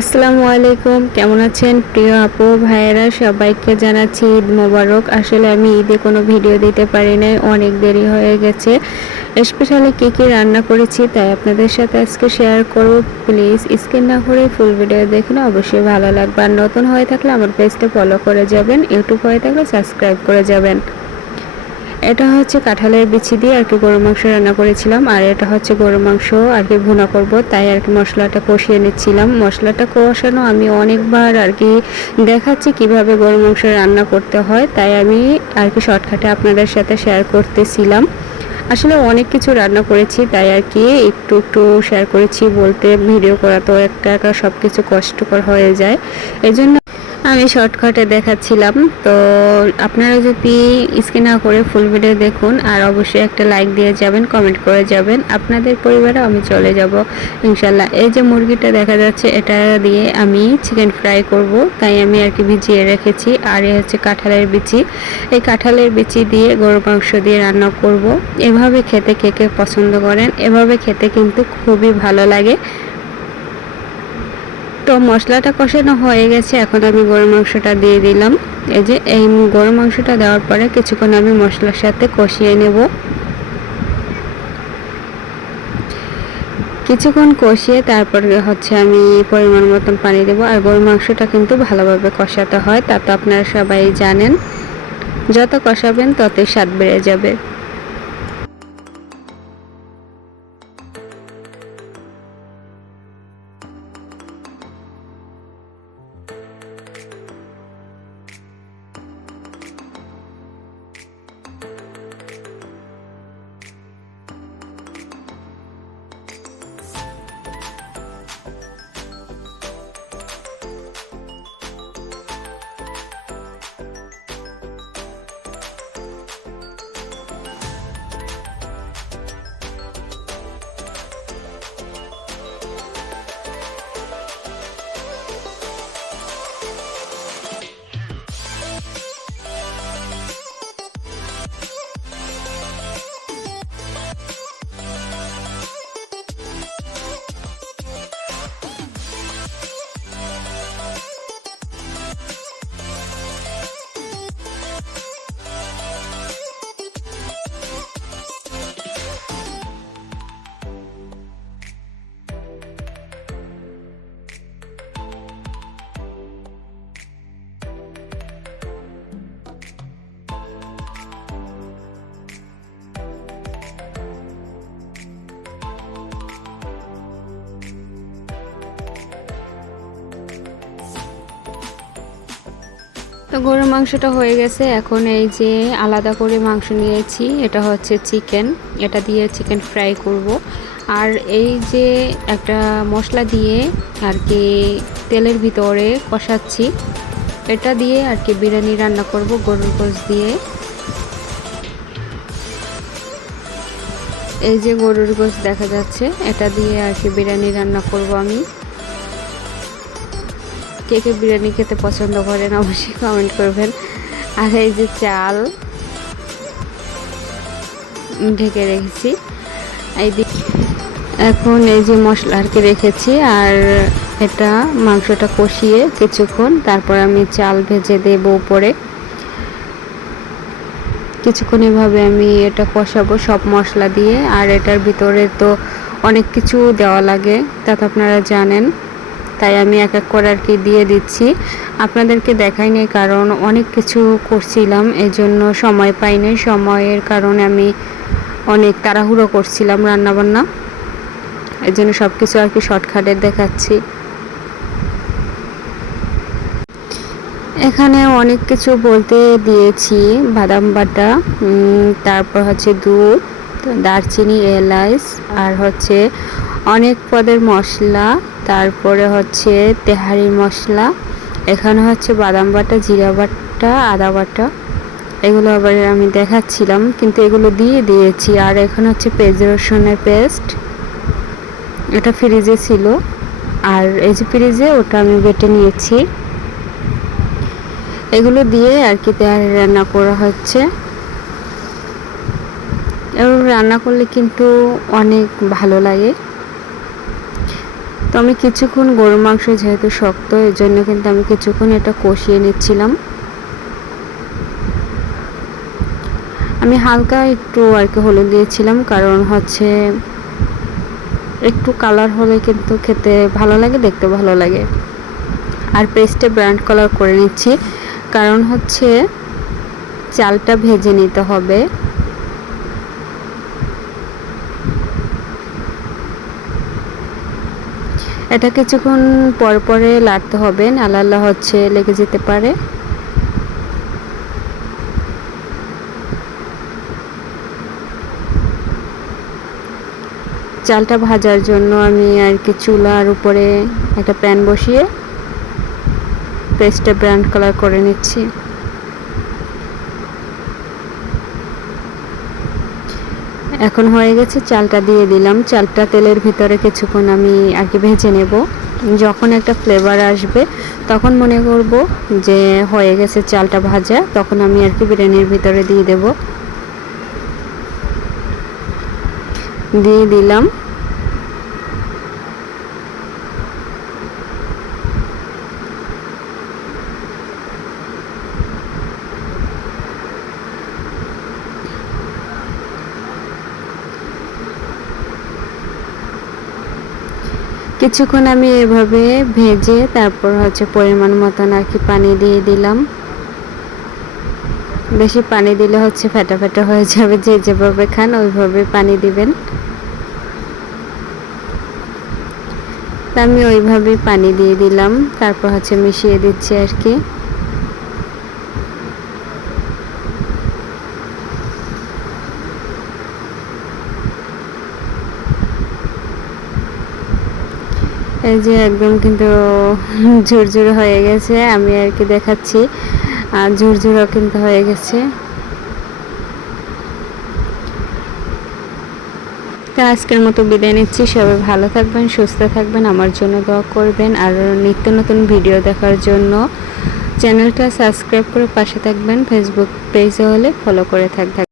আসসালামু আলাইকুম, কেমন আছেন প্রিয় আপু ভাইয়েরা? সবাইকে জানাচ্ছি ঈদ মোবারক। আসলে আমি ঈদে কোনো ভিডিও দিতে পারি নাই, অনেক দেরি হয়ে গেছে। স্পেশালি কী কী রান্না করেছি তাই আপনাদের সাথে আজকে শেয়ার করব। প্লিজ স্কিপ না করে ফুল ভিডিও দেখুন, অবশ্যই ভালো লাগবে। আর নতুন হয়ে থাকলে আমার পেজটা ফলো করে যাবেন, ইউটিউব হয়ে থাকলে সাবস্ক্রাইব করে যাবেন। এটা হচ্ছে কাঁঠালের বিচি দিয়ে আর কি গরুর মাংস রান্না করেছিলাম, আর এটা হচ্ছে গরুর মাংস আর কি ভুনা করব, তাই আর কি মশলাটা কষিয়ে নিচ্ছিলাম। মশলাটা কষানো আমি অনেকবার আর কি দেখাচ্ছি কিভাবে গরুর মাংস রান্না করতে হয়, তাই আমি আর কি শর্টকাটে আপনাদের সাথে শেয়ার করতেছিলাম। আসলে অনেক কিছু রান্না করেছি, তাই আর কি একটু একটু শেয়ার করেছি। বলতে ভিডিও করা তো একা একা সব কিছু কষ্টকর হয়ে যায়, এজন্য আমি শর্টকাটে দেখাচ্ছিলাম। তো আপনারা যদি স্কিপ না করে ফুল ভিডিও দেখুন, আর অবশ্যই একটা লাইক দিয়ে যাবেন, কমেন্ট করে যাবেন। আপনাদের পরিবারে আমি চলে যাব ইনশাল্লাহ। এই যে মুরগিটা দেখা যাচ্ছে, এটা দিয়ে আমি চিকেন ফ্রাই করব, তাই আমি আর কি ভিজিয়ে রেখেছি। আর এ হচ্ছে কাঁঠালের বিচি, এই কাঁঠালের বিচি দিয়ে গরুর মাংস দিয়ে রান্না করব। এভাবে খেতে কে কে পছন্দ করেন? এভাবে খেতে কিন্তু খুবই ভালো লাগে। তো মশলাটা কষানো হয়ে গেছে, এখন আমি গরুর মাংসটা দিয়ে দিলাম। এই গরুর মাংসটা দেওয়ার পরে কিছুক্ষণ আমি মশলার সাথে কষিয়ে নেব। কিছুক্ষণ কষিয়ে তারপরে হচ্ছে আমি পরিমাণ মতন পানি দেব। আর গরুর মাংসটা কিন্তু ভালোভাবে কষাতে হয়, তা তো আপনারা সবাই জানেন। যত কষাবেন ততই স্বাদ বেড়ে যাবে। তো গরুর মাংসটা হয়ে গেছে, এখন এই যে আলাদা করে মাংস নিয়েছি, এটা হচ্ছে চিকেন, এটা দিয়ে চিকেন ফ্রাই করব। আর এই যে একটা মশলা দিয়ে আর কি তেলের ভিতরে কষাচ্ছি, এটা দিয়ে আর কি বিরিয়ানি রান্না করব গরুর গোশত দিয়ে। এই যে গরুর গোশত দেখা যাচ্ছে, এটা দিয়ে আর কি বিরিয়ানি রান্না করব আমি। কে কে বিরিয়ানি খেতে পছন্দ করেন অবশ্যই কমেন্ট করবেন। আর এই যে চাল ঢেকে রেখেছি, এখন এই যে মশলা আর কি রেখেছি, আর এটা মাংসটা কষিয়ে কিছুক্ষণ তারপর আমি চাল ভেজে দেব উপরে। কিছুক্ষণ এভাবে আমি এটা কষাবো সব মশলা দিয়ে। আর এটার ভিতরে তো অনেক কিছু দেওয়া লাগে, তা তো আপনারা জানেন, তাই আমি এক এক করে আর কি দিয়ে দিচ্ছি। আপনাদেরকে দেখাইনি কারণ অনেক কিছু করছিলাম, এই জন্য সময় পাইনি। সময়ের কারণে আমি অনেক তাড়াহুড়ো করছিলাম রান্নাবান্না, এই জন্য সব কিছু আর কি শর্টকাটে দেখাচ্ছি। এখানে অনেক কিছু বলতে দিয়েছি, বাদাম বাটা, তারপর হচ্ছে দুধ, দারচিনি, এলাচ, আর হচ্ছে অনেক পদের মশলা, তারপরে হচ্ছে তেহারি মশলা। এখানে হচ্ছে বাদাম বাটা, জিরা বাটা, আদা বাটা, এগুলো আবার আমি দেখাচ্ছিলাম কিন্তু এগুলো দিয়ে দিয়েছি। আর এখানে হচ্ছে পেঁয়াজ রসুনের পেস্ট, এটা ফ্রিজে ছিল, আর এই যে ফ্রিজে ওটা আমি বেটে নিয়েছি। এগুলো দিয়ে আর কি তেহারি রান্না করা হচ্ছে। এগুলো রান্না করলে কিন্তু অনেক ভালো লাগে। তো আমি কিছুক্ষণ গরুর মাংস যেহেতু শক্ত, এর জন্য কিন্তু আমি কিছুক্ষণ এটা কষিয়ে নিচ্ছিলাম। আমি হালকা একটু আর কি হলুদ দিয়েছিলাম, কারণ হচ্ছে একটু কালার হলে কিন্তু খেতে ভালো লাগে, দেখতে ভালো লাগে। আর পেস্টে ব্রাউন কালার করে নিচ্ছি, কারণ হচ্ছে চালটা ভেজে নিতে হবে। এটা কিছুক্ষণ পর পরে লাড়তে হবে, নাড়লে হচ্ছে লেগে যেতে পারে। চালটা ভাজার জন্য আমি আর কি চুলার উপরে একটা প্যান বসিয়ে পেস্টটা ব্রাউন কালার করে নিচ্ছি। এখন হয়ে গেছে, চালটা দিয়ে দিলাম। চালটা তেলের ভিতরে কিছুক্ষণ আমি আর কি ভেজে নেব। যখন একটা ফ্লেভার আসবে তখন মনে করব যে হয়ে গেছে চালটা ভাজা, তখন আমি আর কি বিরিয়ানির ভিতরে দিয়ে দেব। দিয়ে দিলাম। কিছুক্ষণ আমি এভাবে ভেজে তারপর হচ্ছে পরিমাণ মতন আর কি পানি দিয়ে দিলাম। বেশি পানি দিলে হচ্ছে ফেটা ফেটা হয়ে যাবে, যে যেভাবে খান ওইভাবে পানি দিবেন। আমি ওইভাবেই পানি দিয়ে দিলাম, তারপর হচ্ছে মিশিয়ে দিচ্ছি আর কি। এই যে একদম কিন্তু ঝুরঝুরে হয়ে গেছে, আমি আর কি দেখাচ্ছি, আর ঝুরঝুরেও কিন্তু হয়ে গেছে। তো আজকের মতো বিদায় নিচ্ছি। সবাই ভালো থাকবেন, সুস্থ থাকবেন, আমার জন্য দোয়া করবেন। আর নিত্য নতুন ভিডিও দেখার জন্য চ্যানেলটা সাবস্ক্রাইব করে পাশে থাকবেন। ফেসবুক পেজে হলে ফলো করে থাকবেন।